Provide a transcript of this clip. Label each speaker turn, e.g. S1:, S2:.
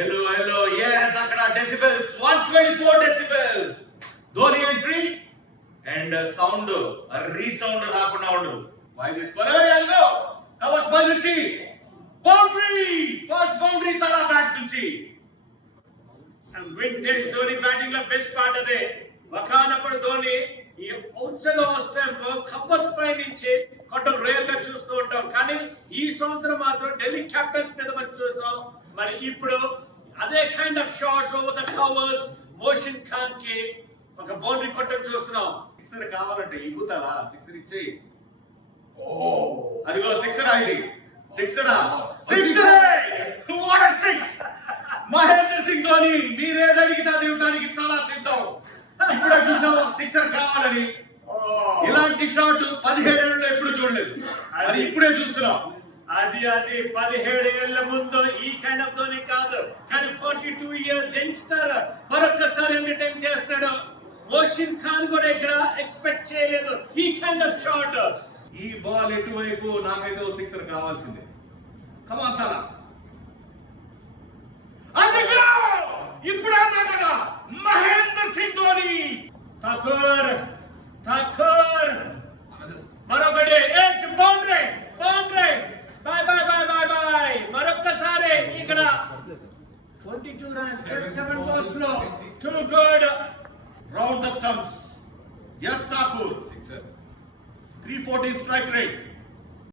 S1: Hello hello. Yes, Akada decibels, 124 decibels Dhoni entry and sound resound రాకుండా ఉండు. Why తీసుకోలే hello covers పై నుంచి? బౌండరీ ఫస్ట్ బౌండరీ తల బ్యాట్ నుంచి.
S2: వింటేజ్ ధోని బ్యాటింగ్లో బెస్ట్ పార్ట్ అదే. ఒకనప్పుడు ధోని ఈ ఉచ్చలో స్టెంప్ కప్పర్స్ పై నుంచి కొట్టం రేర్గా చూస్తూ ఉంటాం. కానీ ఈ సంవత్సరం మాత్రం ఢిల్లీ క్యాపిటల్స్ మీద మనం చూసాం మరి ఇప్పుడు అదే kind of shots over the covers Mohsin ఖాన్కి ఒక బౌండరీ కొట్టం చూస్తున్నాం.
S1: సిక్సర్ కావాలంటే ఇగుతారా సిక్సర్ ఇచ్చేయి. అదిగో సిక్సర్ ఇది సిక్సరా? Sixer? What six Mahendra Singh Dhoni మీరేది అడిగితే అది ఇవ్వడానికి తలా సిద్ధం. ఇప్పుడే చూసాం సిక్సర్ కావాలని. ఇలాంటి షాట్ పదిహేడేళ్ళలో ఎప్పుడు చూడలేదు. అది ఇప్పుడే చూస్తున్నాం.
S2: అది అది పదిహేడు ఏళ్ళ ముందు ఈ kind of Dhoni years youngster మరొకసారి ఎంటర్టైన్ చేస్తాడు మోషన్ ఖాన్ కూడా ఇక్కడ ఎక్స్పెక్ట్ చేయలేదు. ఈ కైండ్ ఆఫ్ షాట్
S1: ఈ బాల్ ఎటువైపు నాకైతే ఓ సిక్సర్ కావాల్సిందే. కమాన్ తలా ఇప్పుడు అన్నాడు మహేంద్ర సింగ్ ధోని.
S2: ఠాకూర్ ఠాకూర్. మరొకటి eight boundary boundary. Bye bye bye bye bye మరొక్కసారి ఇక్కడ 22 runs, just 7 balls now. Too
S1: good. Round the stumps. Yes, Thakur. 314 strike rate.